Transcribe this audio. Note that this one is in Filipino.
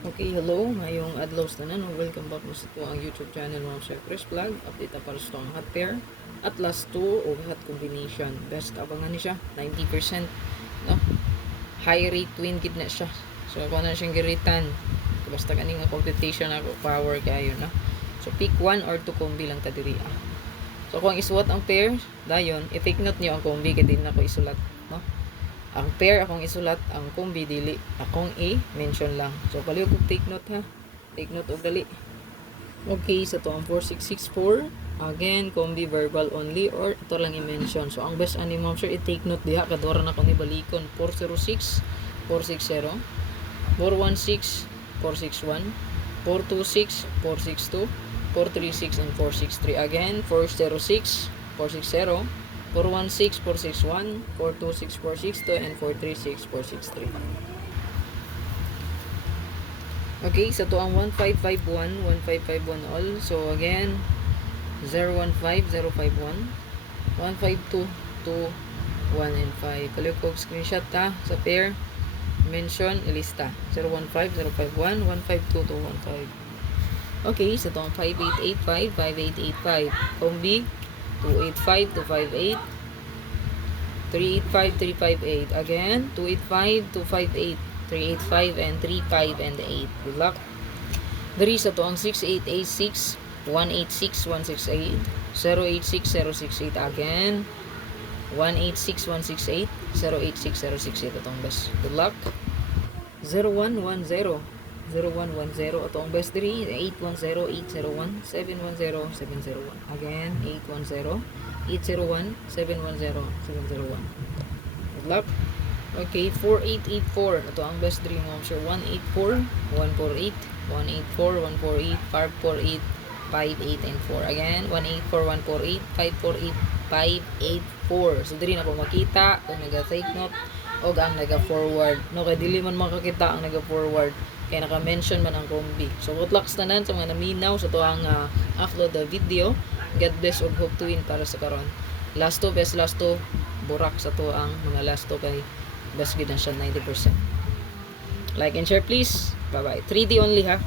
Okay, hello. Ngayong adlaw na nan. Welcome back mo sa ito ang YouTube channel mo sa Chris Vlog. Update na para sa itong hot pair. At last 2 o hot combination. Best abangan ni siya. 90%. No? High rate win gid na siya. So, kung na siyang giritan. Basta kaning competition ako. Power kayo, no? So, pick 1 or 2 combi lang kadiri. So, kung isuot ang pair, dayon, i-take note niyo ang combi kaya din ako isulat. No? Ang pair akong isulat, ang combi dili akong i-mention lang. So palihog kog take note ha. Take note og dali. Okay, so to ang 4664. Again, combi verbal only or ito lang i-mention. So ang best ani ma'am sir i-take note diha kadora na ko ni balikon 406 460 416 461 426 462 436 and 463. Again, 406 460 416, 461, 426, 462, and 436, 463. Okay, so to ang 1551, 1551 all. So again, 015, 051, 152, 2, 1, and 5. Kaliw ko screenshot ta sa pair. Mention, ilista. 015, 051, 152, 215. Okay, so to ang 5885, 5885. Combi, 285 258 385 358 again 285 258 385 and 35 and 8. Good luck. Dari sa to ang 6886 186 168 086 068 again 186 168 086 068 atong best. Good luck. 0110 0110 atong best diri 810 801 710 701 again 810 801 710 701. Good luck. Okay, 4884 ato ang best diri mo sure 184 148 184 148 548 58 and 4 again 184 148 548 584. So diri na po makita kung naga-take note o ang naga-forward. No, kay dili man makakita ang naga-forward. Kaya naka-mention man ang combi. So, good luck sa tanan sa mga naminaw sa tuwang upload the video. God bless og hope to win para sa karon. Last to, best last to, burak sa tuwang mga last to kay best gid na siya 90%. Like and share please. Bye-bye. 3D only ha.